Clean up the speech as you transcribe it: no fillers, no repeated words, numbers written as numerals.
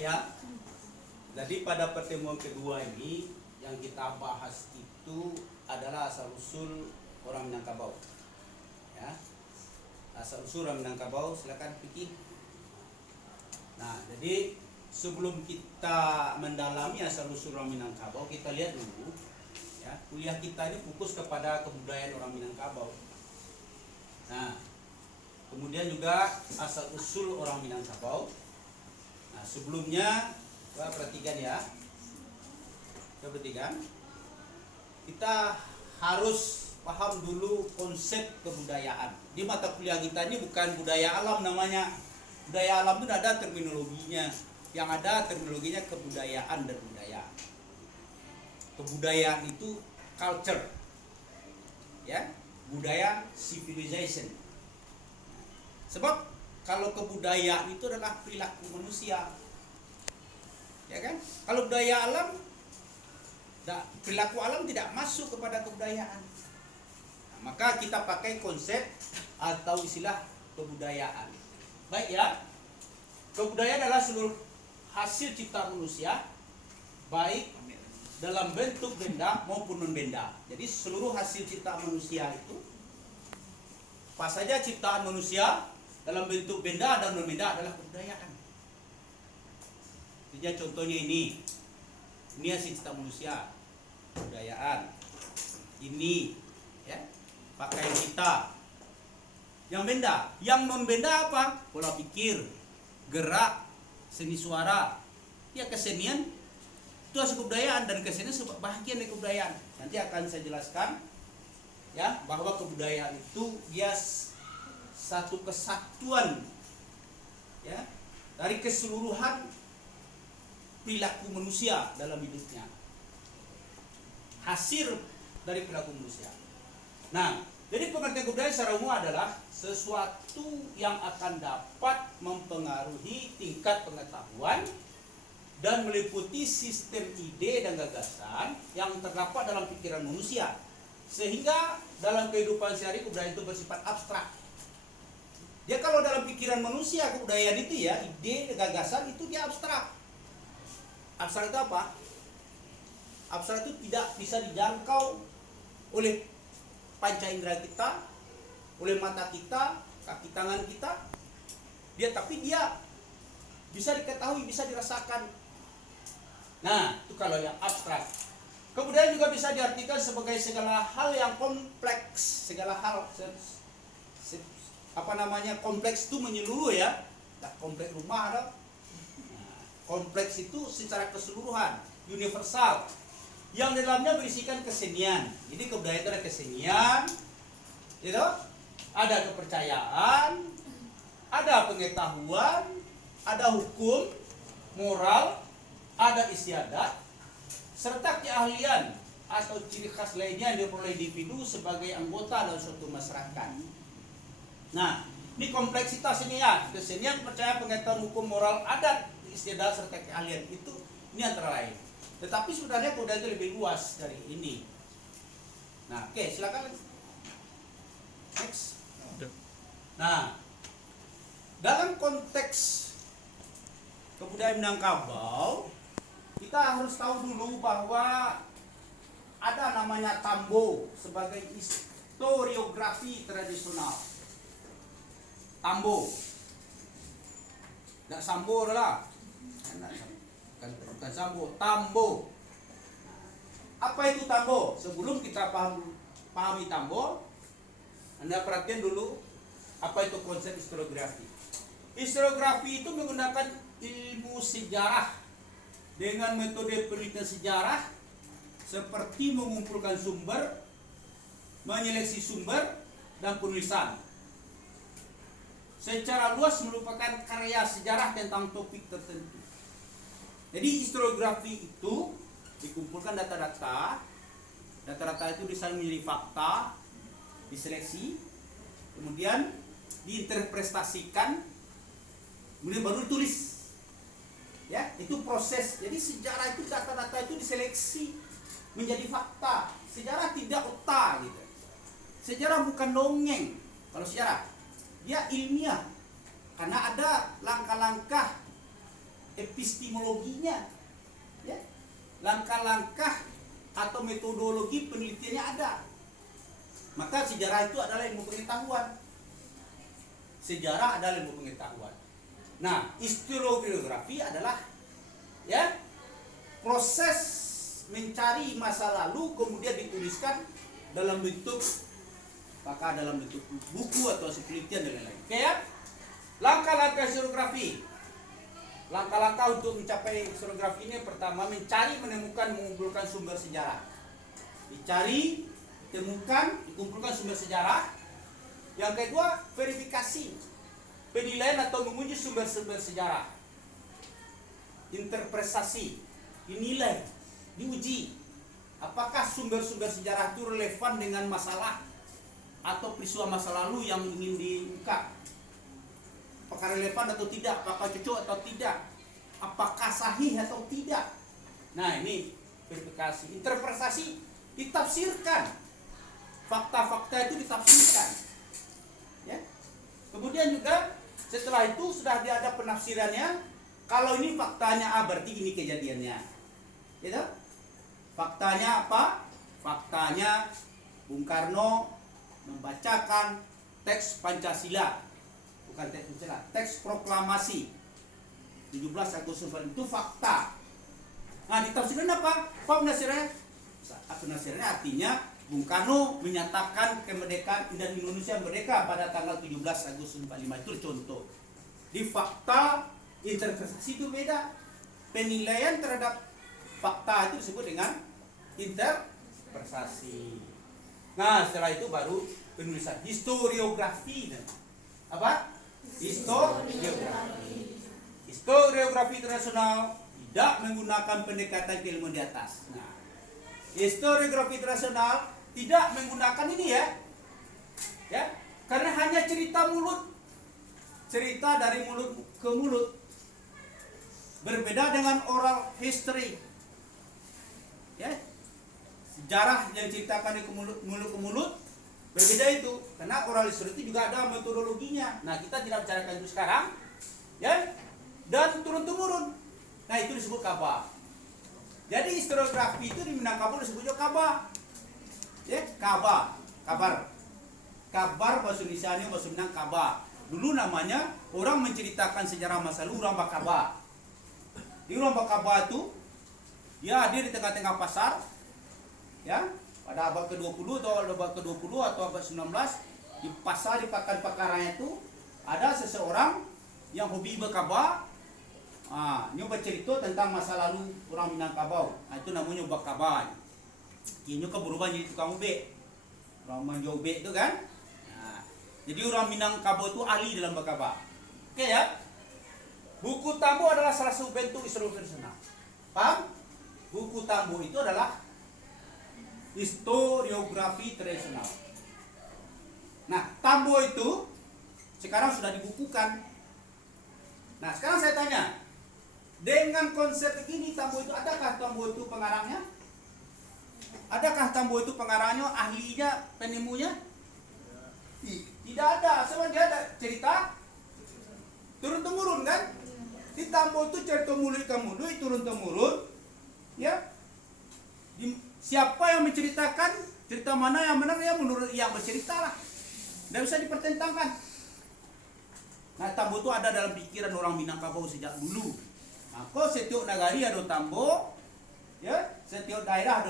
Baik ya. Jadi pada pertemuan kedua ini yang kita bahas itu adalah asal usul orang Minangkabau. Ya. Asal usul orang Minangkabau, silakan pikir. Nah, jadi sebelum kita mendalami asal usul orang Minangkabau, kita lihat dulu ya, kuliah kita ini fokus kepada kebudayaan orang Minangkabau. Nah, kemudian juga asal usul orang Minangkabau. Nah, sebelumnya perhatikan ya. Perhatikan. Kita harus paham dulu konsep kebudayaan. Di mata kuliah kita ini bukan budaya alam namanya. Budaya alam itu ada terminologinya. Yang ada terminologinya kebudayaan dan budaya. Kebudayaan itu culture. Ya, budaya civilization. Sebab kalau kebudayaan itu adalah perilaku manusia. Ya kan? Kalau budaya alam, perilaku alam tidak masuk kepada kebudayaan. Nah, maka kita pakai konsep atau istilah kebudayaan. Baik ya. Kebudayaan adalah seluruh hasil cipta manusia, baik dalam bentuk benda maupun non benda. Jadi seluruh hasil cipta manusia itu apa saja ciptaan manusia dalam bentuk benda dan non benda adalah kebudayaan. Jadi contohnya ini hasil cipta manusia, kebudayaan. Ini ya, pakaian kita. Yang benda, yang non benda apa? Pola pikir, gerak, seni suara. Ya, kesenian itu hasil kebudayaan, dan kesenian bagian dari kebudayaan. Nanti akan saya jelaskan ya, bahwa kebudayaan itu dia satu kesatuan ya dari keseluruhan perilaku manusia dalam hidupnya, hasil dari perilaku manusia. Nah, jadi pengertian kebudayaan secara umum adalah sesuatu yang akan dapat mempengaruhi tingkat pengetahuan dan meliputi sistem ide dan gagasan yang terdapat dalam pikiran manusia, sehingga dalam kehidupan sehari kebudayaan itu bersifat abstrak. Ya, kalau dalam pikiran manusia kebudayaan itu ya, ide dan gagasan itu dia abstrak. Abstrak itu apa? Abstrak itu tidak bisa dijangkau oleh panca indera kita, oleh mata kita, kaki tangan kita. Tapi dia bisa diketahui, bisa dirasakan. Nah, itu kalau yang abstrak. Kemudian juga bisa diartikan sebagai segala hal yang kompleks, segala hal kompleks itu menyeluruh ya. Nah, kompleks rumah ada. Kompleks itu secara keseluruhan, universal, yang dalamnya berisikan kesenian. Jadi kebudayaan itu ada kesenian, gitu? Ada kepercayaan, ada pengetahuan, ada hukum, moral, ada istiadat, serta keahlian atau ciri khas lainnya yang diperoleh individu sebagai anggota dalam suatu masyarakat. Nah, ini kompleksitas ini ya, kesenian, percaya, pengetahuan, hukum, moral, adat, istiadat serta keahlian itu, ini antara lain. Tetapi sebenarnya kebudayaan itu lebih luas dari ini. Nah, oke, silakan next. Nah, dalam konteks kebudayaan Minangkabau, kita harus tahu dulu bahwa ada namanya tambo sebagai historiografi tradisional. Tambo, tidak sambo adalah. Bukan sambo, tambo. Apa itu tambo? Sebelum kita pahami tambo, Anda perhatikan dulu apa itu konsep historiografi. Historiografi itu menggunakan ilmu sejarah dengan metode penelitian sejarah seperti mengumpulkan sumber, menyeleksi sumber, dan penulisan. Secara luas merupakan karya sejarah tentang topik tertentu. Jadi historiografi itu dikumpulkan data-data itu bisa menjadi fakta, diseleksi, kemudian diinterpretasikan, kemudian baru ditulis. Ya, itu proses. Jadi sejarah itu, data-data itu diseleksi menjadi fakta. Sejarah tidak otak gitu. Sejarah bukan dongeng. Kalau sejarah dia ilmiah, karena ada langkah-langkah epistemologinya, ya, langkah-langkah atau metodologi penelitiannya ada. Maka sejarah itu adalah ilmu pengetahuan. Sejarah adalah ilmu pengetahuan. Nah, historiografi adalah, ya, proses mencari masa lalu kemudian dituliskan dalam bentuk, apakah dalam bentuk buku atau penelitian dan lain-lain. Kayak langkah-langkah historiografi. Langkah-langkah untuk mencapai historiografi ini, pertama mencari, menemukan, mengumpulkan sumber sejarah. Dicari, temukan, dikumpulkan sumber sejarah. Yang kedua, verifikasi, penilaian atau menguji sumber-sumber sejarah. Interpretasi, dinilai, diuji. Apakah sumber-sumber sejarah itu relevan dengan masalah atau peristiwa masa lalu yang ingin diungkap? Apakah relevan atau tidak? Apakah cocok atau tidak? Apakah sahih atau tidak? Nah, ini verifikasi. Interpretasi, ditafsirkan. Fakta-fakta itu ditafsirkan. Ya. Kemudian juga setelah itu sudah ada penafsirannya. Kalau ini faktanya A, berarti ini kejadiannya. Gitu? Faktanya apa? Faktanya Bung Karno membacakan teks Pancasila. Bukan teks Pancasila, teks proklamasi 17 Agustus itu fakta. Nah, ditafsirkan apa? Penafsirannya artinya Bung Karno menyatakan kemerdekaan dan Indonesia merdeka pada tanggal 17 Agustus 45. Itu contoh. Di fakta, interpretasi itu beda. Penilaian terhadap fakta itu disebut dengan interpretasi. Nah, setelah itu baru penulisan historiografi. Apa? Historiografi internasional tidak menggunakan pendekatan keilmuan di atas. Nah, historiografi internasional tidak menggunakan ini, ya, karena hanya cerita dari mulut ke mulut. Berbeda dengan oral history, ya, sejarah yang ceritakan dari mulut ke mulut. Berbeda itu, karena oral history itu juga ada metodologinya. Nah, kita tidak bicarakan itu sekarang, ya, dan turun-temurun. Nah, itu disebut kabar. Jadi historiografi itu di Minangkabau disebut juga kabar. Ya, kabar. Kabar bahasa Indonesianya, bahasa Minang kabar. Dulu namanya orang menceritakan sejarah masa lalu, orang bakabar. Di orang bakabar itu dia hadir di tengah-tengah pasar, ya, pada abad ke-20 atau abad ke-20 atau abad 19, di pasar, di pakan-pakarannya itu ada seseorang yang hobi berkabar. Ini bercerita tentang masa lalu orang Minangkabau. Itu namanya bakabar. Kini kan berubah jadi tukang ubek. Orang manjau ubek itu kan. Jadi orang Minangkabau itu ahli dalam bakabar. Oke, ya. Buku tamu adalah salah satu bentuk historiografi internasional. Paham? Buku tamu itu adalah historiografi tradisional. Nah, Tambo itu sekarang sudah dibukukan. Nah, sekarang saya tanya, dengan konsep begini, Tambo itu adakah Tambo itu pengarangnya? Adakah Tambo itu pengarangnya, ahlinya, penemunya? Tidak ada. Semua dia ada cerita turun-temurun, kan? Di Tambo itu cerita mulut ke mulut, turun-temurun, ya. Siapa yang menceritakan, cerita mana yang benar, ya menurut yang bercerita lah. Tidak bisa dipertentangkan. Nah, Tambo itu ada dalam pikiran orang Minangkabau sejak dulu. Maka setiap negari ada Tambo, ya, setiap daerah ada